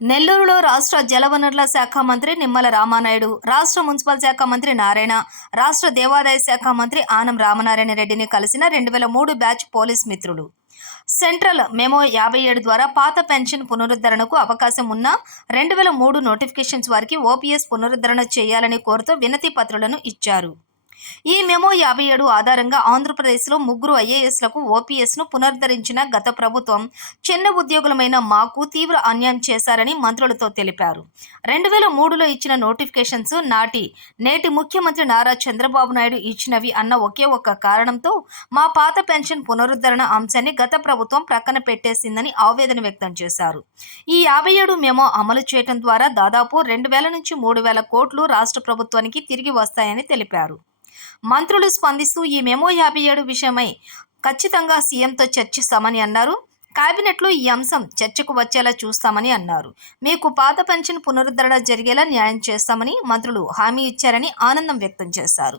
నెల్లూరులో రాష్ట్ర జలవనరుల శాఖ మంత్రి నిమ్మల రామానాయుడు రాష్ట్ర మున్సిపల్ శాఖ మంత్రి నారాయణ రాష్ట్ర దేవాదాయ శాఖ మంత్రి ఆనం రామనారాయణ రెడ్డిని కలిసిన రెండు వేల మూడు బ్యాచ్ పోలీస్ మిత్రులు. సెంట్రల్ మెమో యాభై ఏడు ద్వారా పాత పెన్షన్ పునరుద్ధరణకు అవకాశం ఉన్న రెండు వేల మూడు నోటిఫికేషన్స్ వారికి ఓపీఎస్ పునరుద్ధరణ చేయాలని కోరుతూ వినతి పత్రులను ఇచ్చారు. ఈ మెమో యాభై ఏడు ఆధారంగా ఆంధ్రప్రదేశ్లో ముగ్గురు ఐఏఎస్లకు ఓపీఎస్ను పునరుద్ధరించిన గత ప్రభుత్వం చిన్న ఉద్యోగులమైన మాకు తీవ్ర అన్యాయం చేశారని మంత్రులతో తెలిపారు. రెండు వేల మూడులో ఇచ్చిన నోటిఫికేషన్స్ నాటి నేటి ముఖ్యమంత్రి నారా చంద్రబాబు నాయుడు ఇచ్చినవి అన్న ఒకే ఒక్క కారణంతో మా పాత పెన్షన్ పునరుద్ధరణ అంశాన్ని గత ప్రభుత్వం ప్రక్కన పెట్టేసిందని ఆవేదన వ్యక్తం చేశారు. ఈ యాభై ఏడు మెమో అమలు చేయడం ద్వారా దాదాపు రెండు వేల నుంచి మూడు వేల కోట్లు రాష్ట్ర ప్రభుత్వానికి తిరిగి వస్తాయని తెలిపారు. మంత్రులు స్పందిస్తూ ఈ మెమో యాభై ఏడు విషయమై ఖచ్చితంగా సీఎంతో చర్చిస్తామని అన్నారు. కేబినెట్లో ఈ అంశం చర్చకు వచ్చేలా చూస్తామని అన్నారు. మీకు పాత పెన్షన్ పునరుద్ధరణ జరిగేలా న్యాయం చేస్తామని మంత్రులు హామీ ఇచ్చారని ఆనందం వ్యక్తం చేశారు.